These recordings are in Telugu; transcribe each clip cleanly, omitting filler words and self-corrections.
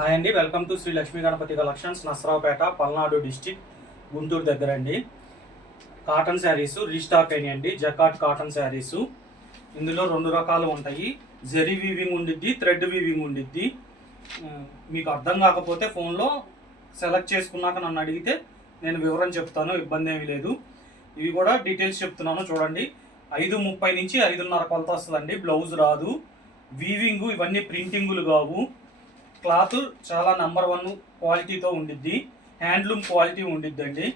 హాయ్ అండి, welcome to Shri Lakshmi Ganapathi collections, Narasaraopet, Palnadu district, Guntur దగ్గర అండి. కాటన్ శారీస్ రీస్టాక్ అయినాయండి. Jacquard cotton sarees. ఇందులో రెండు రకాలు ఉంటాయి. జెరీ వీవింగ్ ఉండిద్ది, థ్రెడ్ వీవింగ్ ఉండిద్ది. మీకు అర్థం కాకపోతే ఫోన్లో సెలెక్ట్ చేసుకున్నాక నన్ను అడిగితే నేను వివరం చెప్తాను, ఇబ్బంది ఏమీ లేదు. ఇవి కూడా డీటెయిల్స్ చెప్తున్నాను చూడండి. 5:30 నుంచి 5:30 కొలత వస్తుందండి. బ్లౌజ్ రాదు. వీవింగ్ ఇవన్నీ ప్రింటింగులు కావు. క్లాత్ చాలా #1 క్వాలిటీతో ఉండిద్ది. హ్యాండ్లూమ్ క్వాలిటీ ఉండిద్దండి.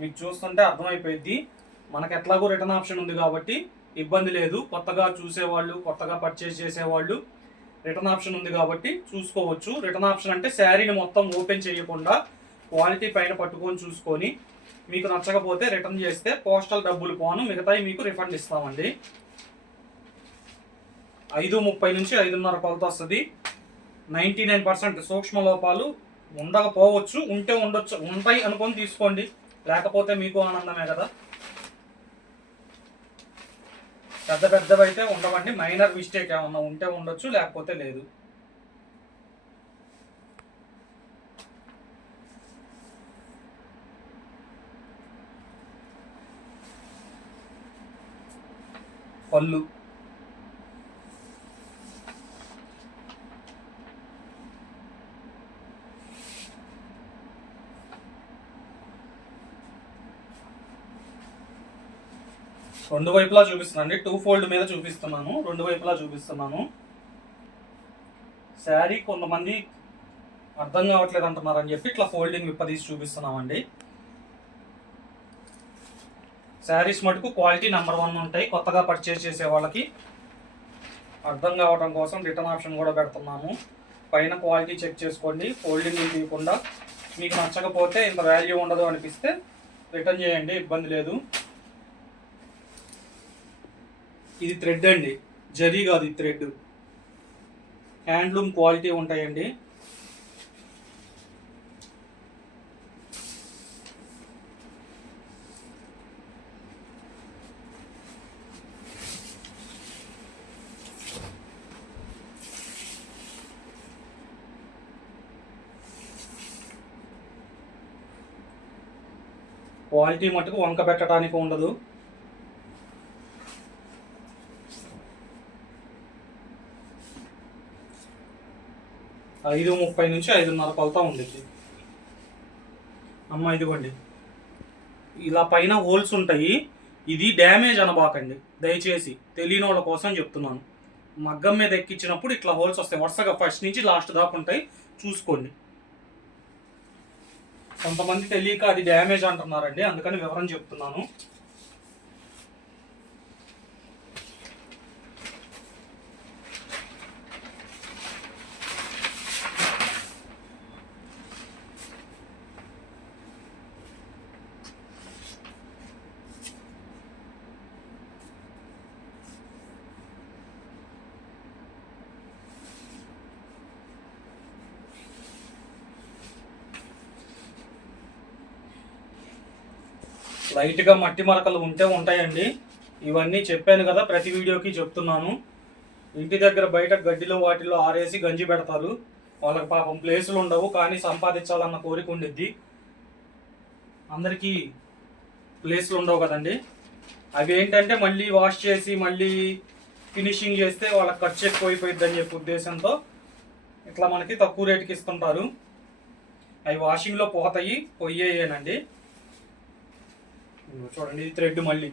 మీకు చూస్తుంటే అర్థమైపోయింది. మనకు ఎట్లాగో రిటర్న్ ఆప్షన్ ఉంది కాబట్టి ఇబ్బంది లేదు. కొత్తగా చూసేవాళ్ళు, కొత్తగా పర్చేస్ చేసేవాళ్ళు రిటర్న్ ఆప్షన్ ఉంది కాబట్టి చూసుకోవచ్చు. రిటర్న్ ఆప్షన్ అంటే శారీని మొత్తం ఓపెన్ చేయకుండా క్వాలిటీ పైన పట్టుకొని చూసుకొని మీకు నచ్చకపోతే రిటర్న్ చేస్తే పోస్టల్ డబ్బులు పోను, మిగతాయి మీకు రిఫండ్ ఇస్తామండి. 5:30 నుంచి 5:30 కొలత వస్తుంది. 99% సూక్ష్మ లోపాలు ఉండకపోవచ్చు, ఉంటే ఉండొచ్చు. ఉంటాయి అనుకొని తీసుకోండి, లేకపోతే మీకు ఆనందమే కదా. పెద్దవి అయితే ఉండవండి. మైనర్ మిస్టేక్ ఏమన్నా ఉంటే ఉండొచ్చు, లేకపోతే లేదు. పళ్ళు రెండు వైపులా చూపిస్తున్నాను. 2 ఫోల్డ్ మీద చూపిస్తున్నాను, రెండు వైపులా చూపిస్తున్నాను. శారీ కొంతమంది అర్థం కావట్లేదు అంటున్నారని చెప్పి ఇట్లా ఫోల్డింగ్ విప్పదీసి చూపిస్తున్నామండి. శారీస్ మటుకు క్వాలిటీ #1 ఉంటాయి. కొత్తగా పర్చేస్ చేసే వాళ్ళకి అర్థం కావడం కోసం రిటర్న్ ఆప్షన్ కూడా పెడుతున్నాము. పైన క్వాలిటీ చెక్ చేసుకోండి, ఫోల్డింగ్ తీయకుండా. మీకు నచ్చకపోతే ఇంత వాల్యూ ఉండదు అనిపిస్తే రిటర్న్ చేయండి, ఇబ్బంది లేదు. ఇది థ్రెడ్ అండి, జరీ కాదు, ఇది థ్రెడ్. హ్యాండ్లూమ్ క్వాలిటీ ఉంటాయండి. క్వాలిటీ మటుకు వంక పెట్టడానికి ఉండదు. ఐదు 30 నుంచి 5:30 కొలత ఉండిద్ది. అమ్మ ఇదిగోండి, ఇలా పైన హోల్స్ ఉంటాయి. ఇది డ్యామేజ్ అనబాకండి దయచేసి, తెలియని వాళ్ళ కోసం చెప్తున్నాను. మగ్గం మీద ఎక్కించినప్పుడు ఇట్లా హోల్స్ వస్తాయి వరుసగా, ఫస్ట్ నుంచి లాస్ట్ దాకా ఉంటాయి, చూసుకోండి. కొంతమంది తెలియక అది డ్యామేజ్ అంటున్నారండి, అందుకని వివరం చెప్తున్నాను. లైట్గా మట్టి మరకలు ఉంటే ఉంటాయండి. ఇవన్నీ చెప్పాను కదా, ప్రతి వీడియోకి చెప్తున్నాను. ఇంటి దగ్గర బయట గడ్డిలో వాటిలో ఆరేసి గంజి పెడతారు. వాళ్ళకి పాపం ప్లేసులు ఉండవు, కానీ సంపాదించాలన్న కోరిక ఉండిద్ది. అందరికీ ప్లేసులు ఉండవు కదండి. అవి ఏంటంటే మళ్ళీ వాష్ చేసి మళ్ళీ ఫినిషింగ్ చేస్తే వాళ్ళకి ఖర్చు ఎక్కువైపోయిద్ది అని చెప్పే ఉద్దేశంతో ఇట్లా మనకి తక్కువ రేటుకి ఇస్తుంటారు. అవి వాషింగ్లో పోతాయి, పొయ్యేనండి. చూడండి, ఇది థ్రెడ్. మళ్ళీ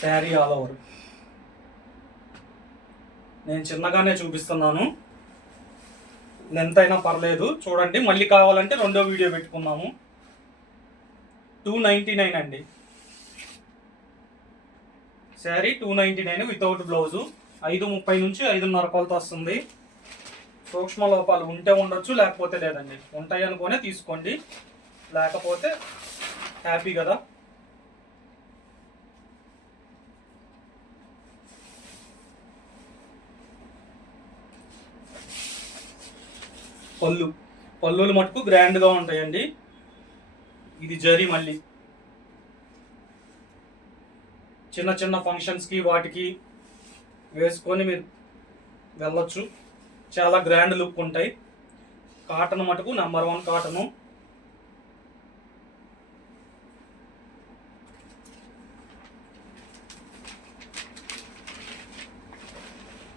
శారీ ఆల్ ఓవర్. నేను చిన్నగానే చూపిస్తున్నాను, లెంత్ అయినా పర్లేదు. చూడండి, మళ్ళీ కావాలంటే రెండో వీడియో పెట్టుకున్నాము. 299 అండి శారీ, 299 వితౌట్ బ్లౌజు. 5:30 నుంచి 5:30 కొలత వస్తుంది. సూక్ష్మ లోపాలు ఉంటే ఉండొచ్చు, లేకపోతే లేదండి. ఉంటాయి అనుకునే తీసుకోండి, లేకపోతే హ్యాపీ కదా. పళ్ళులు మటుకు గ్రాండ్గా ఉంటాయండి. ఇది జరీ మళ్ళీ చిన్న చిన్న ఫంక్షన్స్కి వాటికి వేసుకొని మీరు వెళ్ళొచ్చు. చాలా గ్రాండ్ లుక్ ఉంటాయి. కాటన్ మటుకు నెంబర్ 1 కాటను.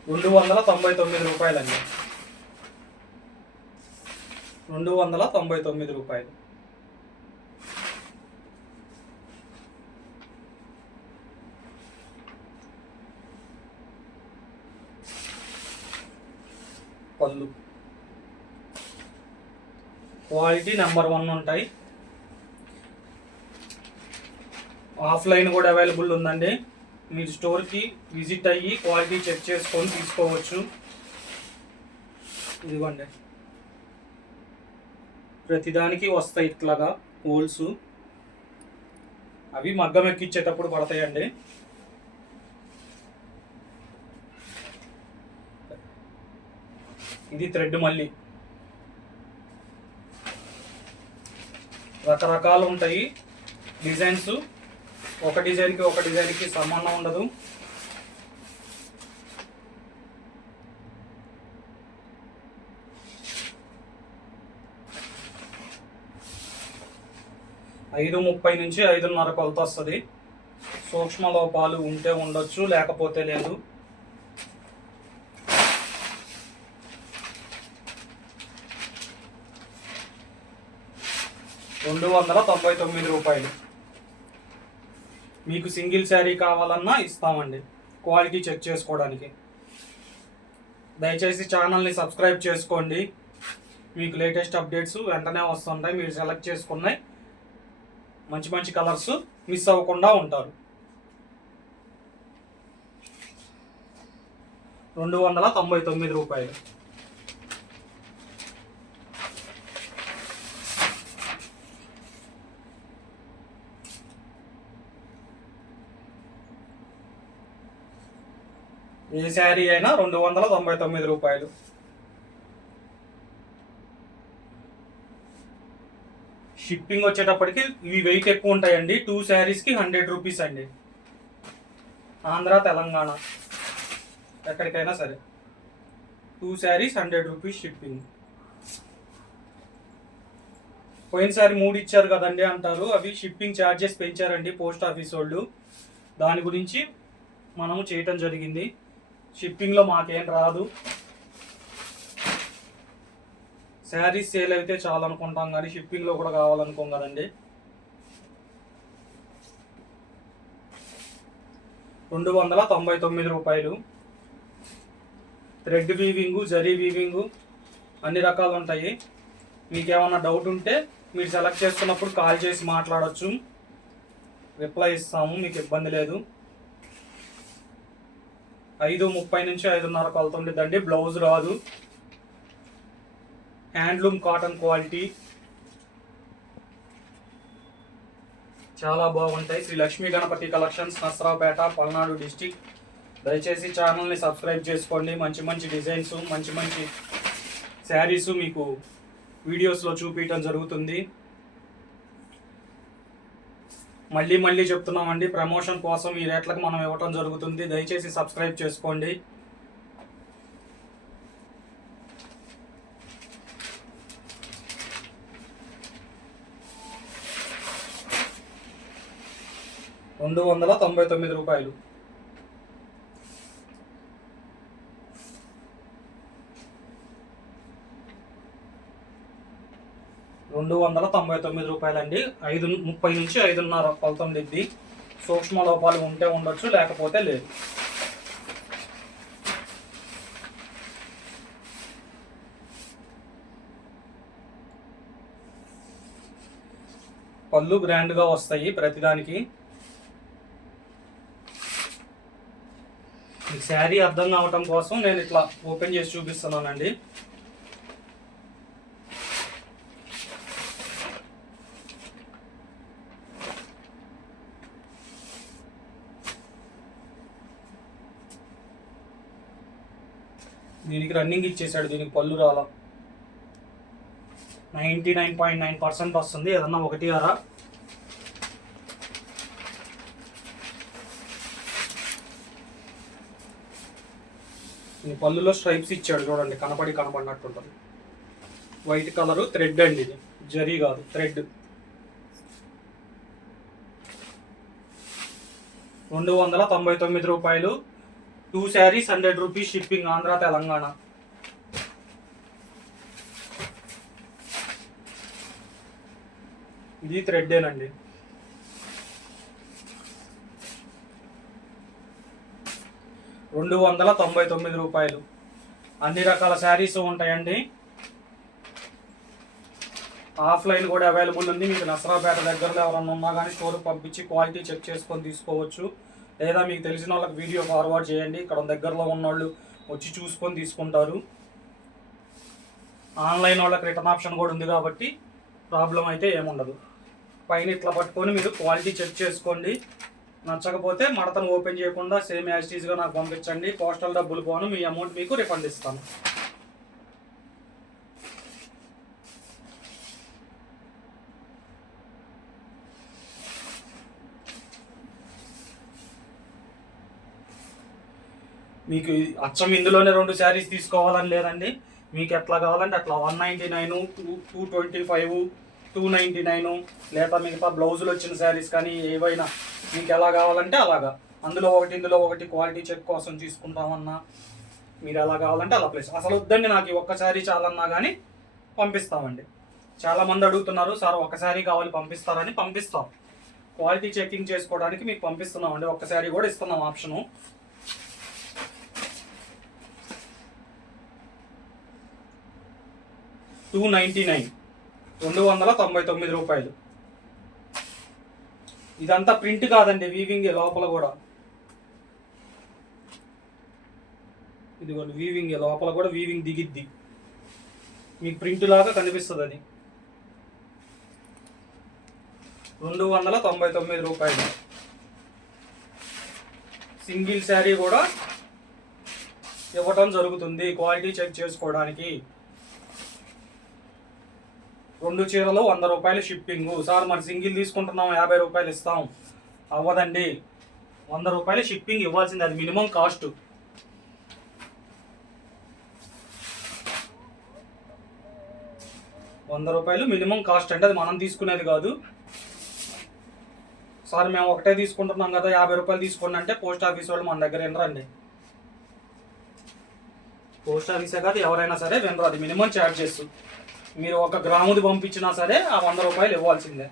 రూ. 299 అండి. 299 రూపాయలు. పళ్ళు క్వాలిటీ నెంబర్ 1 ఉంటాయి. ఆఫ్లైన్ కూడా అవైలబుల్ ఉందండి. మీరు స్టోర్కి విజిట్ అయ్యి క్వాలిటీ చెక్ చేసుకొని తీసుకోవచ్చు. ఇదిగోండి, ప్రతిదానికి వస్తాయి ఇట్లాగా హోల్స్. అవి మగ్గం ఎక్కించేటప్పుడు పడతాయండి. ఇది థ్రెడ్. మళ్ళీ రకరకాలు ఉంటాయి డిజైన్స్. ఒక డిజైన్కి సంబంధం ఉండదు. $5.30 నుంచి $5.5 కొలత వస్తుంది. సూక్ష్మ లోపాలు ఉంటే ఉండొచ్చు, లేకపోతే లేదు. $299. మీకు సింగిల్ శారీ కావాలన్నా ఇస్తామండి క్వాలిటీ చెక్ చేసుకోవడానికి. దయచేసి ఛానల్ని సబ్స్క్రైబ్ చేసుకోండి. మీకు లేటెస్ట్ అప్డేట్స్ వెంటనే వస్తుంటాయి. మీరు సెలెక్ట్ చేసుకున్నాయి మంచి మంచి కలర్స్ మిస్ అవ్వకుండా ఉంటారు. $299. ఏ శారీ అయినా $299. షిప్పింగ్ వచ్చేటప్పటికి ఇవి వెయిట్ ఎక్కువ ఉంటాయండి. 2 శారీస్కి ₹100 అండి. ఆంధ్ర, తెలంగాణ ఎక్కడికైనా సరే 2 శారీస్ ₹100 షిప్పింగ్. పోయినసారి 3 ఇచ్చారు కదండి అంటారు. అవి షిప్పింగ్ ఛార్జెస్ పెంచారండి పోస్ట్ ఆఫీస్ వాళ్ళు. దాని గురించి మనము చేయటం జరిగింది. షిప్పింగ్లో మాకేం రాదు. శారీస్ సేల్ అయితే చాలు అనుకుంటాం, కానీ షిప్పింగ్లో కూడా కావాలనుకోం కదండి. $299. థ్రెడ్ వీవింగు, జరీ వీవింగు అన్ని రకాలు ఉంటాయి. మీకు ఏమన్నా డౌట్ ఉంటే మీరు సెలెక్ట్ చేసుకున్నప్పుడు కాల్ చేసి మాట్లాడవచ్చు. రిప్లై ఇస్తాము, మీకు ఇబ్బంది లేదు. 5.30 నుంచి 5.5 కొలత ఉంటుందండి. బ్లౌజ్ రాదు. హ్యాండ్లూమ్ కాటన్ క్వాలిటీ చాలా బాగుంటాయి. Shri Lakshmi Ganapathi collections, Narasaraopet, Palnadu district. దయచేసి ఛానల్ని సబ్స్క్రైబ్ చేసుకోండి. మంచి మంచి డిజైన్స్, మంచి మంచి శారీస్ మీకు వీడియోస్లో చూపించడం జరుగుతుంది. మళ్ళీ చెప్తున్నామండి, ప్రమోషన్ కోసం ఈ రేట్లకు మనం ఇవ్వటం జరుగుతుంది. దయచేసి సబ్స్క్రైబ్ చేసుకోండి. $299. $299 అండి. 5.30 నుంచి 5.5 కొలత ఉండిద్ది. సూక్ష్మ లోపాలు ఉంటే ఉండొచ్చు, లేకపోతే లేదు. పళ్ళు గ్రాండ్గా వస్తాయి ప్రతిదానికి. మీకు శారీ అర్థం కావటం కోసం నేను ఇట్లా ఓపెన్ చేసి చూపిస్తున్నానండి. దీనికి రన్నింగ్ ఇచ్చేసాడు. దీనికి పళ్ళు రాలా. 99.9% వస్తుంది. ఏదన్నా ఒకటి అరా. ఈ పళ్ళులో స్ట్రైప్స్ ఇచ్చాడు చూడండి, కనపడినట్టు ఉంటుంది. వైట్ కలరు థ్రెడ్ అండి, ఇది జరీ కాదు థ్రెడ్. 299 రూపాయలు. 2 శారీస్ 100 రూపీస్ షిప్పింగ్, ఆంధ్ర తెలంగాణ. ఇది థ్రెడ్డేనండి. 299 రూపాయలు. అన్ని రకాల శారీస్ ఉంటాయండి. ఆఫ్లైన్ కూడా అవైలబుల్ ఉంది. మీకు నసరాపేట దగ్గరలో ఎవరన్నా ఉన్నా కానీ స్టోర్ పంపించి క్వాలిటీ చెక్ చేసుకొని తీసుకోవచ్చు. లేదా మీకు తెలిసిన వాళ్ళకి వీడియో ఫార్వర్డ్ చేయండి, ఇక్కడ దగ్గరలో ఉన్నవాళ్ళు వచ్చి చూసుకొని తీసుకుంటారు. ఆన్లైన్ వాళ్ళకి రిటర్న్ ఆప్షన్ కూడా ఉంది కాబట్టి ప్రాబ్లం అయితే ఏముండదు. పైన ఇట్లా పట్టుకొని మీరు క్వాలిటీ చెక్ చేసుకోండి. నచ్చకపోతే మడతను ఓపెన్ చేయకుండా సేమ్ యాజ్ టీజ్గా నాకు పంపించండి. పోస్టల్ డబ్బులు పోను, మీ అమౌంట్ మీకు రిఫండ్ ఇస్తాను. మీకు అచ్చం ఇందులోనే 2 శారీస్ తీసుకోవాలని లేదండి. మీకు ఎట్లా కావాలంటే అట్లా 199, 225, 299, లేదా మిగతా బ్లౌజులు వచ్చిన శారీస్ కానీ ఏవైనా మీకు ఎలా కావాలంటే అలాగా. అందులో ఒకటి ఇందులో ఒకటి క్వాలిటీ చెక్ కోసం తీసుకుంటామన్నా మీరు ఎలా కావాలంటే అలా ప్లేస్. అసలు వద్దండి నాకు ఈ ఒక్క శారీ చాలన్నా కానీ పంపిస్తామండి. చాలామంది అడుగుతున్నారు, సార్ ఒక శారీ కావాలి పంపిస్తారని. పంపిస్తాం. క్వాలిటీ చెకింగ్ చేసుకోవడానికి మీకు పంపిస్తున్నామండి. ఒక్క శారీ కూడా ఇస్తున్నాం ఆప్షను. $299 రూపాయలు. ఇదంతా ప్రింట్ కాదండి, వీవింగ్ లోపల కూడా. ఇదిగోండి వీవింగ్, లోపల కూడా వీవింగ్ దిగిద్ది, మీకు ప్రింట్ లాగా కనిపిస్తుంది అది. 299 రూపాయలు. సింగిల్ శారీ కూడా ఇవ్వటం జరుగుతుంది క్వాలిటీ చెక్ చేసుకోవడానికి. 2 చీరలు 100 రూపాయలు షిప్పింగ్. సార్ మరి సింగిల్ తీసుకుంటున్నాం 50 రూపాయలు ఇస్తాం, అవ్వదండి. 100 రూపాయలు షిప్పింగ్ ఇవ్వాల్సింది, అది మినిమం కాస్ట్. ₹100 మినిమం కాస్ట్ అంటే అది మనం తీసుకునేది కాదు. సార్ మేము ఒకటే తీసుకుంటున్నాం కదా 50 రూపాయలు తీసుకోండి అంటే పోస్ట్ ఆఫీస్ వాళ్ళు మన దగ్గర వినరండి. పోస్ట్ ఆఫీసే కాదు ఎవరైనా సరే వినరు, అది మినిమం ఛార్జెస్. మీరు 1 గ్రాముది పంపించినా సరే ఆ 100 రూపాయలు ఇవ్వాల్సిందే.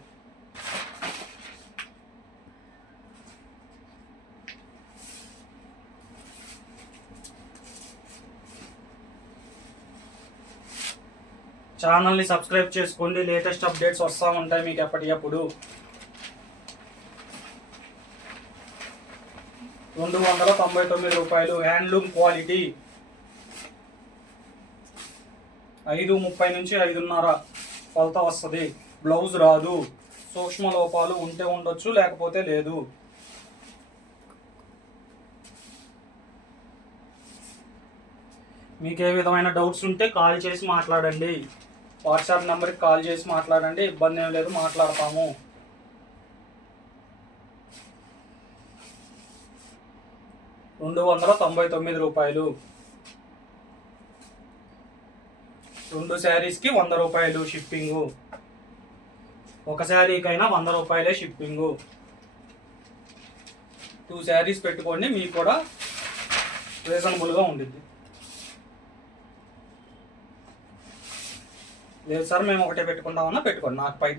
ఛానల్ని సబ్స్క్రైబ్ చేసుకోండి, లేటెస్ట్ అప్డేట్స్ వస్తూ ఉంటాయి మీకు ఎప్పటికప్పుడు. 299 రూపాయలు. Handloom quality. 5:30 నుంచి 5:30 కొలత వస్తుంది. బ్లౌజ్ రాదు. సూక్ష్మ లోపాలు ఉంటే ఉండొచ్చు, లేకపోతే లేదు. మీకు ఏ విధమైన డౌట్స్ ఉంటే కాల్ చేసి మాట్లాడండి. వాట్సాప్ నెంబర్కి కాల్ చేసి మాట్లాడండి, ఇబ్బంది ఏం లేదు, మాట్లాడతాము. ₹299. 2 శారీస్కి 100 రూపాయలు షిప్పింగు. ఒక శారీకైనా 100 రూపాయలే షిప్పింగు. 2 శారీస్ పెట్టుకోండి, మీకు కూడా రీజనబుల్గా ఉండిద్ది. లేదు సార్ మేము ఒకటే పెట్టుకుంటామన్నా పెట్టుకోండి,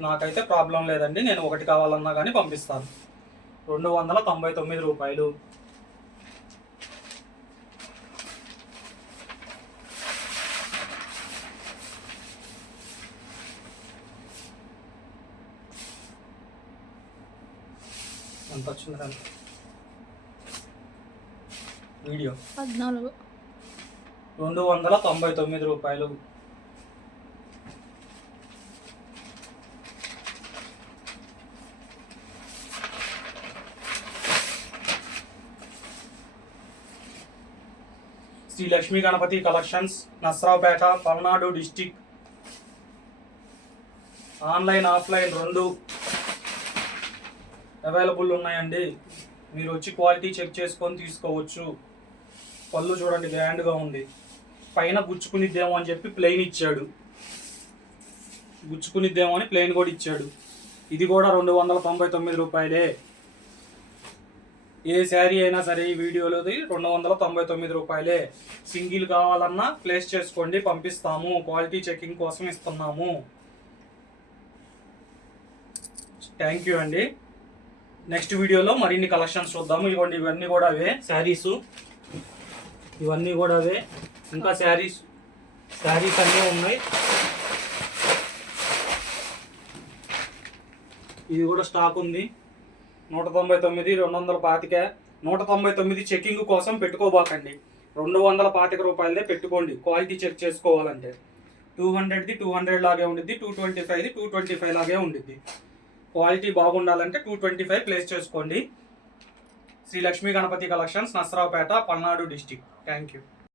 నాకైతే ప్రాబ్లం లేదండి. నేను ఒకటి కావాలన్నా కానీ పంపిస్తాను. ₹299. ఎంత వచ్చింది రండి video? 14. ₹299. Shri Lakshmi Ganapathi collections, Narasaraopet, Palnadu district. Online offline 2 available ఉన్నాయండి. మీరు వచ్చి క్వాలిటీ చెక్ చేసుకొని తీసుకోవచ్చు. పళ్ళు చూడండి గ్రాండ్గా ఉంది. పైన గుచ్చుకునిద్దేమో అని చెప్పి ప్లెయిన్ ఇచ్చాడు, గుచ్చుకునిద్దేమో అని ప్లెయిన్ కూడా ఇచ్చాడు. ఇది కూడా 299 రూపాయలే. ఏ శారీ అయినా సరే ఈ వీడియోలోది 299 రూపాయలే. సింగిల్ కావాలన్నా ప్లేస్ చేసుకోండి, పంపిస్తాము. క్వాలిటీ చెకింగ్ కోసం ఇస్తున్నాము. థ్యాంక్ యూ అండి. నెక్స్ట్ వీడియోలో మరిన్ని కలెక్షన్స్ చూద్దాము. ఇవ్వండి, ఇవన్నీ కూడా అవే శారీసు, ఇవన్నీ కూడా అవే. ఇంకా శారీస్ అన్నీ ఉన్నాయి. ఇది కూడా స్టాక్ ఉంది. 199, 225. 199 చెకింగ్ కోసం పెట్టుకోబాకండి. 225 రూపాయలదే పెట్టుకోండి క్వాలిటీ చెక్ చేసుకోవాలంటే. 200ది 200 లాగే ఉండిద్ది, 225ది 225 లాగే ఉండిద్ది. క్వాలిటీ బాగుండాలంటే 225 ప్లేస్ చేసుకోండి. Shri Lakshmi Ganapathi collections, Narasaraopet, Palnadu district. Thank you.